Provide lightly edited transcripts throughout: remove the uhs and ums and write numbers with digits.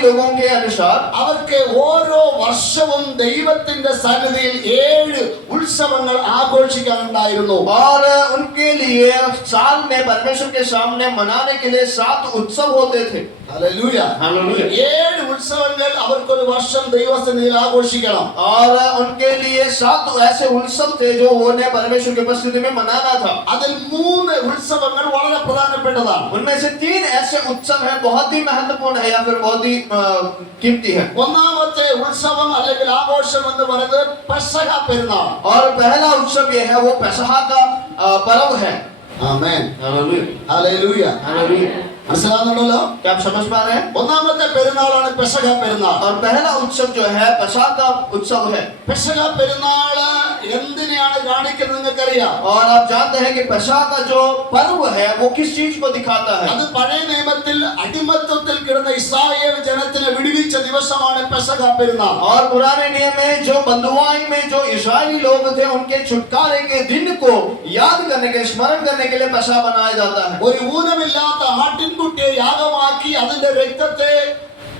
लोगों के अनुसार അവർക്ക് ഓരോ വർഷവും ദൈവത്തിന്റെ സന്നിധിയിൽ 7 ഉത്സവങ്ങൾ ആഘോഷിക്കാനുണ്ടായിരുന്നു. और उनके लिए साल में परमेश्वर के सामने मनाने के लिए 7 उत्सव होते थे. ഹല്ലേലൂയ. हालेलुया. 7 ഉത്സവങ്ങൾ അവർക്കൊരു വർഷം ദൈവസന്നിധിയിൽ ആഘോഷിക്കണം. और उनके लिए 7 ऐसे उत्सव थे जो उन्हें परमेश्वर की उपस्थिति में मनाना था. അതിൽ 3 ഉത്സവങ്ങൾ വളരെ പ്രധാനപ്പെട്ടതാണ്. उनमें से 3 ऐसे उत्सव हैं बहुत ही महत्वपूर्ण है या फिर बहुत ही कीमती है. ഒന്നാമത്തെ ഉത്സവം അല്ലെങ്കിൽ ആഘോഷം എന്ന് പറയുന്നത് പെസഹ പെരുന്നാൾ. और पहला उत्सव ये है वो पेसह का पर्व है. ആമേൻ. हालेलुया. ഹല്ലേലൂയ. हालेलुया. മനസ്സിലാകുന്നുണ്ടല്ലോ? क्या आप समझ पा रहे हैं? ഒന്നാമത്തെ പെരുന്നാളാണ് പെസഹ പെരുന്നാൾ. और पहला उत्सव जो है पेसह का उत्सव है. പെസഹ പെരുന്നാൾ എന്തിനെയാണ് കാണിക്കുന്നത് നിങ്ങൾക്കറിയാം? और आप जानते हैं कि पेसह का जो पर्व है वो किस चीज को दिखाता है? അത് പഴയ നിയമത്തിൽ അടിമത്തത്തിൽ കിടന്ന ഇസ്രായേൽ ജനത്തിനെ വിടുവിച്ച ദിവസമാണ് പെസഹ പെരുന്നാൾ. और पुराने नियम में जो बंधुआई में जो इस्राएली लोग थे उनके छुटकारे के दिन को याद करने के स्मरण करने के लिए पेसह बनाया जाता है. ഒരു ഊനമില്ലാത്ത ആട്ടിൻകുട്ടിയെ യാഗമാക്കി അതിന്റെ രക്തത്തെ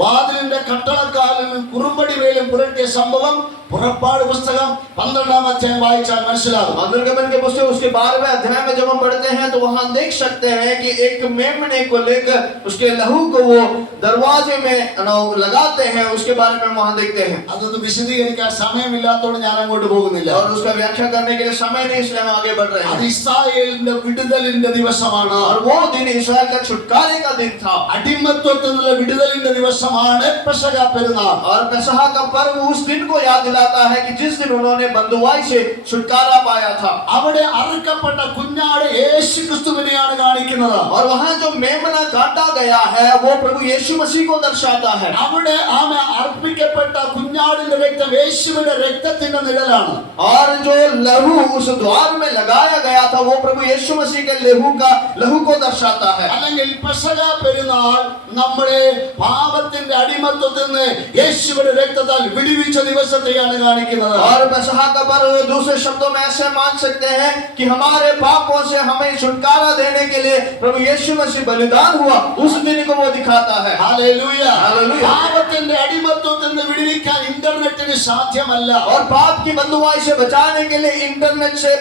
വാതിലിന്റെ കട്ടളക്കാലിലും കുറുമ്പടി മേലും പുരട്ടിയ സംഭവം പുറപ്പാട് പുസ്തകം 12-ാം അധ്യായം വായിച്ചാൽ മനസ്സിലാകും. और निर्गमन के पुस्तक उसके 12वें अध्याय में जब हम पढ़ते हैं तो वहां देख सकते हैं कि एक मेमने को लेकर उसके लहू को वो दरवाजे में लगाते हैं. उसके बारे में वहां देखते हैं. അതൊന്നും വിശദീകരിക്കാൻ സമയമില്ലാത്തതുകൊണ്ട് ഞാൻ അങ്ങോട്ട് പോകുന്നില്ല. और उसका व्याख्या करने के लिए समय नहीं इसलिए हम आगे बढ़ रहे അത് हैं. ഇസ്രായേലിന്റെ വിടുതലിന്റെ ദിവസമാണ്. और वो दिन इस्राएल का छुटकारे का दिन था. അടിമത്തത്തിൽ നിന്നുള്ള വിടുതലിന്റെ ദിവസമാണ് പെസഹ പെരുന്നാൾ. और पेसह का पर्व उस दिन को याद दिलाता है कि जिस दिन उन्होंने बंधुआई से छुटकारा पाया था. അവിടെ അറുക്കപ്പെട്ട കുഞ്ഞാട് യേശു ക്രിസ്തുവിനെയാണ് കാണിക്കുന്നത്. और वहां जो मेमना काटा गया है वो प्रभु यीशु मसीह को दर्शाता है. അവിടെ ആമേ അർപ്പിക്കപ്പെട്ട കുഞ്ഞാടിന്റെ രക്തം യേശുവിന്റെ രക്തത്തിന്റെ നിഴലാണ്. और जो लहू उस द्वार में लगाया गया था वो प्रभु यीशु मसीह के लहू को दर्शाता है. അല്ലെങ്കിൽ പെസഹ പെരുന്നാൾ നമ്മളെ പാപത്തിന്റെ അടിമത്തത്തിൽ നിന്ന് യേശുവിന്റെ രക്തത്താൽ വിടുവിച്ച ദിവസത്തെയാണ് കാണിക്കുന്നത്. और पेसह का पर्व दूसरे शब्दों में ऐसे मान सकते हैं कि हमारे पापों से हमें छुटकारा देने के लिए प्रभु यीशु मसीह बलिदान हुआ उस दिन को वो दिखाता है. ഹല്ലേലൂയ. ഹല്ലേലൂയ. പാപത്തിന്റെ അടിമത്തത്തിൽ നിന്ന് വിടുവിക്കാൻ ഇന്റർനെറ്റിന് സാധ്യമല്ല. और पाप की बंधुआई से बचाने के लिए इंटरनेट से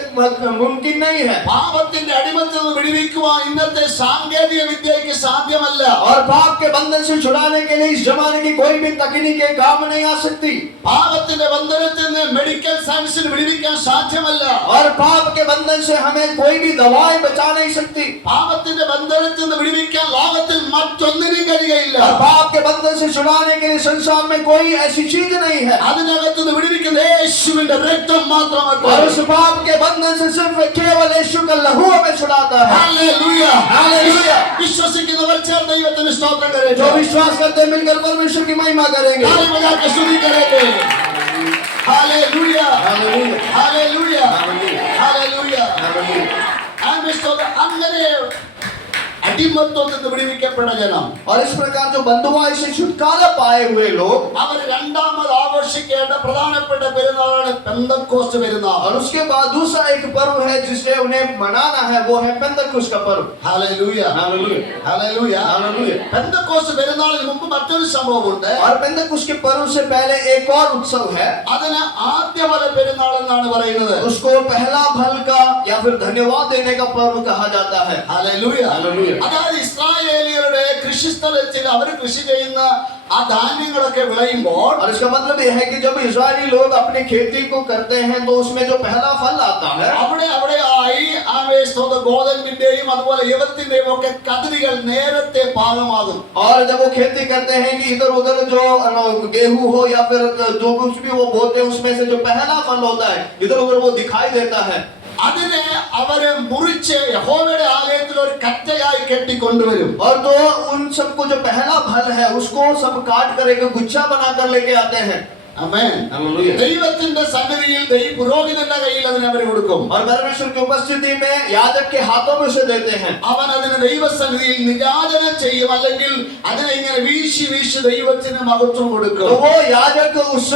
मुमकिन नहीं है. പാപത്തിന്റെ അടിമത്തത്തിൽ നിന്ന് വിടുവിക്കുവാൻ ഇന്നത്തെ സാങ്കേതിക വിദ്യയ്ക്ക് സാധ്യമല്ല. और पाप के बंधन से छुड़ाने के लिए इस जमाने की कोई भी तकनीकें काम नहीं आ सकती. പാപത്തിന്റെ ബന്ധനത്തിൽ നിന്ന് മെഡിക്കൽ സയൻസിന് വിടുവിക്കാൻ സാധ്യമല്ല. और पाप के बंधन से हमें कोई भी दवाएं बचा नहीं सकती. പാപത്തിന്റെ ബന്ധനത്തിൽ നിന്ന് വിടുവിക്കാൻ ലോകത്തിൽ മറ്റൊന്നിനും കഴിയുകയില്ല. और पाप के बंधन से छुड़ाने के लिए संसार में कोई ऐसी चीज नहीं है. അതിനകത്ത് നിന്ന് വിടുവിക്കുന്ന യേശുവിന്റെ രക്തം മാത്രമാണ്. और उस पाप के बंधन से सिर्फ केवल यीशु का लहू हमें छुड़ाता है. ഹല്ലേലൂയ. हालेलुया. വിശ്വസിക്കുന്നവർ ചേർന്ന് ദൈവത്തിന് സ്തോത്രം കരേറ്റു. जो विश्वास करते हैं मिलकर परमेश्वर की महिमा करेंगे. താലി ബജാके സ്തുതി കരേറ്റു. ഹല്ലേലൂയ. हालेलुया. ഹല്ലേലൂയ. हालेलुया. ഹല്ലേലൂയ. ആമേൻ. സ്തോത്രം. അങ്ങനെ അടിമത്തത്തിൽ നിന്ന് വിടുവിക്കപ്പെട്ട ജനം और इस प्रकार जो बंधुआई से छुटकारा पाए हुए लोग അവർ രണ്ടാമത് ആഘോഷിക്കേണ്ട പ്രധാനപ്പെട്ട പെരുന്നാളാണ് പെന്തക്കോസ്ത് പെരുന്നാൾ. और उसके बाद दूसरा एक पर्व है जिसे उन्हें मनाना है वो है पेंतकुस्त का पर्व. ഹല്ലേലൂയ. हालेलुया. ഹല്ലേലൂയ. हालेलुया. പെന്തക്കോസ്ത് പെരുന്നാളിന് മുമ്പ് മറ്റൊരു സംഭവമുണ്ട്. और पेंतकुस्त के पर्व से पहले एक और उत्सव है. അതിന് ആദ്യഫല പെരുന്നാൾ എന്നാണ് പറയുന്നത്. उसको पहला फल का या फिर धन्यवाद देने का पर्व कहा जाता है. ഹല്ലേലൂയ. हालेलुया. അതായത് ഇസ്രായേലിയരുടെ കൃഷിസ്ഥലത്തിൽ അവർ കൃഷി ചെയ്യുന്ന ആ ധാന്യങ്ങളൊക്കെ വിളയുമ്പോൾ और इसका मतलब यह है कि जब इस्राएली लोग अपनी खेती को करते हैं तो उसमें जो पहला फल आता है അവിടെ ആയി ഗോതമ്പിന്റെയും അതുപോലെ യവത്തിന്റെയും ഒക്കെ കതിരുകൾ നേരത്തെ പാകമാകും. और जब वो खेती करते हैं कि इधर उधर जो गेहूं हो या फिर जो कुछ भी वो बोते हैं उसमें से जो पहला फल होता है इधर उधर वो दिखाई देता है. അതിനെ അവര് മുറിച്ച് യഹോവയുടെ ആലയത്തിൽ ഒരു കറ്റയായി കെട്ടിക്കൊണ്ടുവരും. और तो उन सबको जो पहला फल है उसको सब काट कर एक गुच्छा बनाकर लेके आते हैं. ആമേൻ. हालेलुया. ദൈവത്തിന്റെ സന്നിധിയിൽ പുരോഹിതന്റെ കയ്യിൽ അതിനെ അവർ കൊടുക്കും. और परमेश्वर की उपस्थिति में याजक के हाथों में से देते हैं. അവൻ അതിനെ ദൈവസന്നിധിയിൽ നിരാജനം ചെയ്യും. അല്ലെങ്കിൽ അതിനെ ഇങ്ങനെ വീശി വീശി ദൈവത്തിന് മഹത്വം കൊടുക്കും. तो वो याजक उस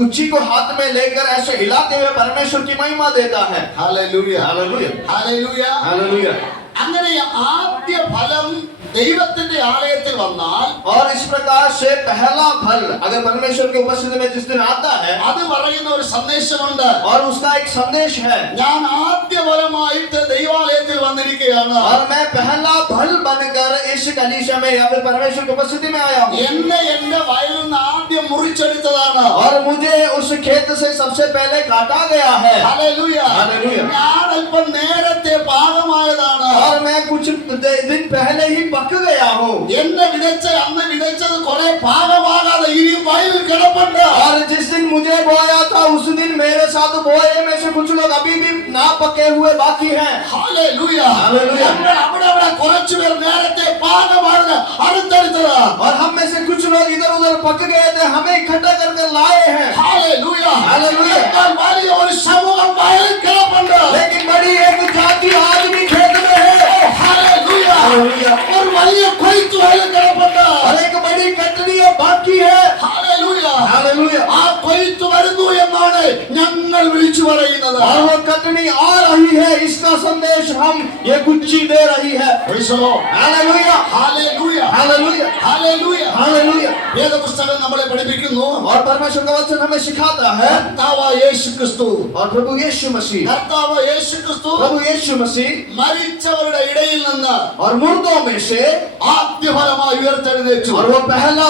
गुच्छी को हाथ में लेकर ऐसे हिलाते हुए परमेश्वर की महिमा देता है. ഹല്ലേലൂയ. हालेलुया. ഹല്ലേലൂയ. हालेलुया. അങ്ങനെ ആദ്യ ഫലം ദൈവത്തിന്റെ ആലയത്തിൽ വന്നാൽ और इस प्रकार से पहला फल अगर परमेश्वर की उपस्थिति में जिस दिन आता है അത് പറയുന്ന ഒരു സന്ദേശമുണ്ട്. और उसका एक संदेश है, ഞാൻ ആദ്യഫലമായിട്ട് ദൈവാലയത്തിൽ വന്നിരിക്കുകയാണ്. और मैं पहला फल बनकर इस कलीसिया में या फिर परमेश्वर की उपस्थिति में आया हूँ, എന്നെ എന്റെ വയലിൽ നിന്ന് ആദ്യം മുറിച്ചെടുത്തതാണ്. और मुझे उस खेत से सबसे पहले काटा गया है। ഹല്ലേലൂയ. ഹല്ലേലൂയ. ഞാൻ അല്പം നേരത്തെ പാകമായതാണ്. और मैं कुछ दिन पहले ही पक गया हूँ, എന്നെ അന്ന് വിതച്ചത് കുറെ പാകമാകാതെ ഇനി വയലിൽ കിടപ്പുണ്ട്. और जिस दिन मुझे बोया था उस दिन मेरे साथ बोए में से कुछ लोग अभी भी ना पके हुए बाकी हैं। ഹല്ലേലൂയ. ഹല്ലേലൂയ. ഞങ്ങൾ അവിടെ കുറച്ചുപേർ നേരത്തെ പാകമാണ് അടുത്തടുത്തതാ. और हम में से कुछ लोग इधर उधर पक गए थे, हमें इकट्ठा कर लाए हैं। ഹല്ലേലൂയ. ഹല്ലേലൂയ. എന്നാൽ വലിയ ഒരു സമൂഹം വയലിൽ കിടപ്പുണ്ട്. लेकिन बड़ी एक जाति आज भी खेत में है। ഹല്ലേലൂയ. ഹല്ലേലൂയ. ഒരു വലിയ കൊയ്ത്ത് വയലിൽ കിടപ്പുണ്ട്. और एक बड़ी कटनी बाकी है। ഹല്ലേലൂയ. हालेलुया। ആ കൊയ്ത്ത് വരുന്നു എന്നാണ് ഞങ്ങൾ വിളിച്ചു പറയുന്നത്. और वो कटनी आ रही है, इसका संदेश हम ये गुच्ची दे रही है। Praise the Lord. Hallelujah. Hallelujah. Hallelujah. Hallelujah. Hallelujah. വേദപുസ്തകം നമ്മളെ പഠിപ്പിക്കുന്നു और परमेश्वर का वचन हमें सिखाता है, കർത്താവായ യേശുക്രിസ്തു और प्रभु यीशु मसीह കർത്താവായ യേശുക്രിസ്തു प्रभु यीशु मसीह മരിച്ചവരുടെ ഇടയിൽ നിന്ന് और मुर्दों में से ആദ്യഫലമായി ഉയർത്തെഴുന്നേറ്റു. और वो पहला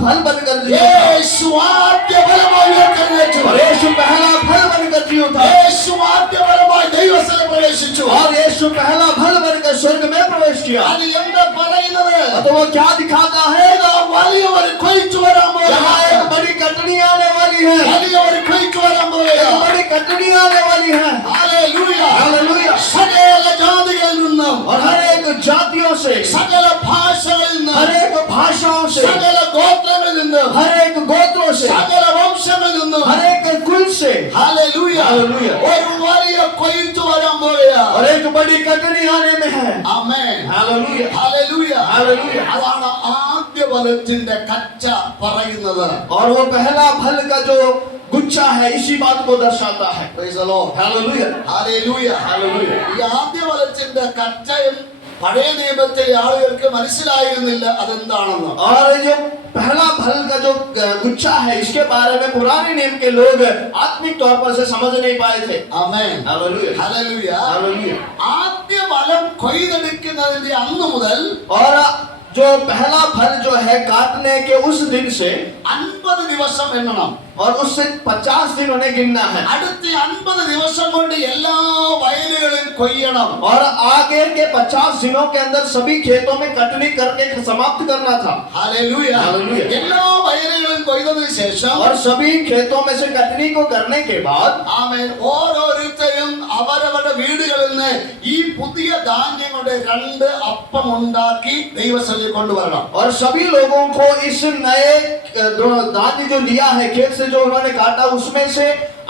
फल बनकर जिया। യേശു ആദ്യഫലമായി ഉയർത്തെഴുന്നേറ്റു. और यीशु पहला फल बनकर जिया था। യേശു ആദ്യഫലമായി ദൈവസഭയിൽ പ്രവേശിച്ചു. और यीशु पहला फल बनकर स्वर्ग में प्रवेश किया। അത് എന്താ പറയുന്നത്? तो वो क्या दिखाता है? ഇതാ വലിയ ഒരു കൊയ്ത്ത് വരാൻ यहाँ एक പോകുന്നു. बड़ी कटनी आने वाली है। വലിയ ഒരു കൊയ്ത്ത് വരാൻ एक പോകുന്നു. बड़ी कटनी आने वाली है। ഹല്ലേലൂയ. हालेलुया। സകല ജാതികളിൽ നിന്നും और हर एक जातियों से, സകല ഭാഷകളിൽ നിന്നും हर एक भाषाओं से, സകല ഗോത്രങ്ങളിൽ നിന്നും हर एक गोत्रों से, സകല വംശങ്ങളിൽ നിന്നും हर एक कुल से, ഹല്ലേലൂയ ഹല്ലേലൂയ. ഒരു വലിയ കൊയ്ത്ത് വരാൻ പോകുകയാണ്. और एक बड़ी कटनी आने में है। ആമേൻ. हालेलुया। ഹല്ലേലൂയ. हालेलुया। അതാണ് ആദ്യ ഫലത്തിന്റെ കച്ച പറയുന്നത്. और वो पहला फल का जो गुच्छा है इसी बात को दर्शाता है। Praise the Lord. हालेलुया। ഹല്ലേലൂയ. हालेलुया। ഈ ആദ്യ ഫലത്തിന്റെ കച്ചയും പഴയ നിയമത്തിലെ ആളുകൾക്ക് മനസ്സിലായിരുന്നില്ല അതെന്താണെന്ന്. और जो पहला फल का जो गुच्छा है इसके बारे में पुराने नियम के लोग आत्मिक तौर पर से समझ नहीं पाए थे। ആമേൻ. हालेलुया। ഹല്ലേലൂയ. हालेलुया। ആദ്യ ഫലം കൊയ്തെടുക്കുന്നതിന്റെ അന്ന് മുതൽ और जो पहला फल जो है काटने के उस दिन से 50 ദിവസം എണ്ണണം. और उससे 50 दिन उन्हें गिनना है। അടുത്ത 50 ദിവസം കൊണ്ട് എല്ലാ വയലുകളും കൊയ്യണം. और आगे के 50 दिनों के अंदर सभी खेतों में कटनी करके समाप्त करना था। ഹല്ലേലൂയ. हालेलुया। എല്ലാ വയലുകളും കൊയ്തതിനു ശേഷം और सभी खेतों में से कटनी को करने के बाद ആമേൻ ഓരോരുത്തരും അവരവരുടെ വീടുകളിൽ നിന്ന് ഈ പുതിയ ധാന്യം കൊണ്ട് 2 അപ്പം ഉണ്ടാക്കി ദൈവസന്നിധിയിൽ കൊണ്ടുവരണം. और सभी लोगों को इस नए धान्य जो लिया है खेत से जो उन्होंने काटा उसमें से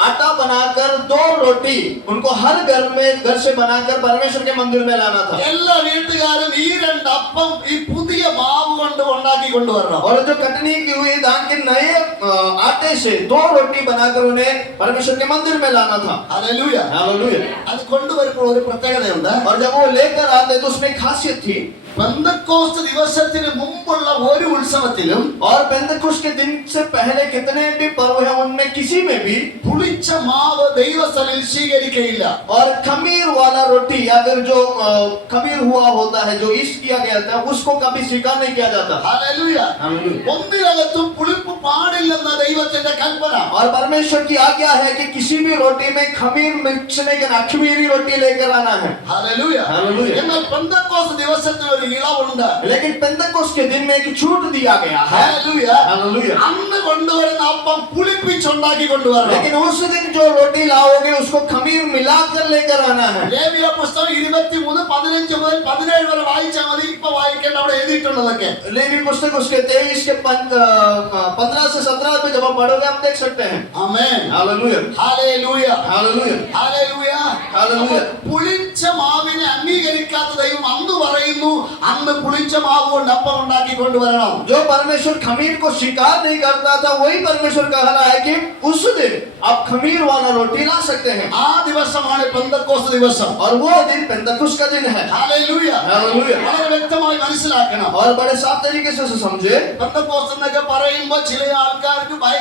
आटा बनाकर 2 रोटी उनको हर घर से बनाकर परमेश्वर के मंदिर में लाना था। എല്ലാ വീട്ടുകാരും ഈ 2 അപ്പം ഈ പുതിയ മാവ് കൊണ്ട് ഉണ്ടാക്കി കൊണ്ടുവരണം. और जो कटनी की हुई धान के नए आटे से 2 रोटी बनाकर उन्हें परमेश्वर के मंदिर में लाना था। ഹല്ലേലൂയ. हालेलुया। അത് കൊണ്ടുവരുമ്പോൾ ഒരു പ്രത്യേകതയുണ്ട്. और जब वो लेकर आते तो उसमें खासियत थी। പെന്തക്കോസ്ത് ദിവസത്തിന് മുമ്പുള്ള ഒരു ഉത്സവത്തിലും और पेंतकुस्त के दिन से पहले कितने भी पर्व हैं उनमें किसी में भी പുളിച്ച മാവ് ദൈവസന്നിധിയിൽ സ്വീകരിക്കയില്ല. और खमीर वाला रोटी या फिर जो खमीर हुआ होता है जो ईस्ट किया गया था उसको कभी स्वीकार नहीं किया जाता। ഹല്ലേലൂയ. हालेलुया। ഒന്നിനകത്തും പുളിപ്പ് പാടില്ലെന്ന ദൈവത്തിന്റെ കൽപ്പന. और परमेश्वर की आज्ञा है कि किसी भी रोटी में खमीर मिक्स नहीं करना, खमीरी रोटी लेकर आना है। ഹല്ലേലൂയ. हालेलुया। എന്നാൽ പെന്തക്കോസ്ത് ദിവസത്തിന് ഒരു ഇളവുണ്ട്. लेकिन पेंतकुस्त के दिन में एक छूट दिया गया है। ഹല്ലേലൂയ. हालेलुया। അന്ന് കൊണ്ടുവരുന്ന അപ്പം പുളിപ്പിച്ചുണ്ടാക്കി കൊണ്ടുവരണം. लेकिन उस दिन जो रोटी लाओगे उसको खमीर मिलाकर लेकर आना है। ലേവ്യ പുസ്തകം 23 15 മുതൽ 17 വരെ വായിച്ചാൽ മതി. ഇപ്പൊ വായിക്കേണ്ട അവിടെ എഴുതിയിട്ടുള്ളതൊക്കെ. लेवी पुस्तक उसके 23 के 15 से 17 पे जब आप पढ़ोगे आप देख सकते हैं। ആമേൻ. हालेलुया। ഹല്ലേലൂയ. हालेलुया। ഹല്ലേലൂയ. ഹല്ലേലൂയ. പുളിപ്പ് പുളിച്ച മാവിനെ അംഗീകരിക്കാത്ത ദൈവം അന്ന് പറയുന്നു അന്ന് പുളിച്ച മാവ് കൊണ്ട് അപ്പം ഉണ്ടാക്കി കൊണ്ടുവരണം. जो परमेश्वर खमीर को स्वीकार नहीं करता था, वही परमेश्वर कह रहा है कि उस दिन आप खमीर वाला रोटी ला सकते हैं. ആ ദിവസമാണ് പെന്തക്കോസ്ത് ദിവസം. और वो दिन पेंतकुस्त का दिन है. ഹല്ലേലൂയ. हालेलुया. വളരെ വ്യക്തമായി മനസ്സിലാക്കണം. और बड़े साफ तरीके से समझे. പെന്തക്കോസ്ത് എന്നൊക്കെ പറയുമ്പോൾ ചില ആൾക്കാർക്ക്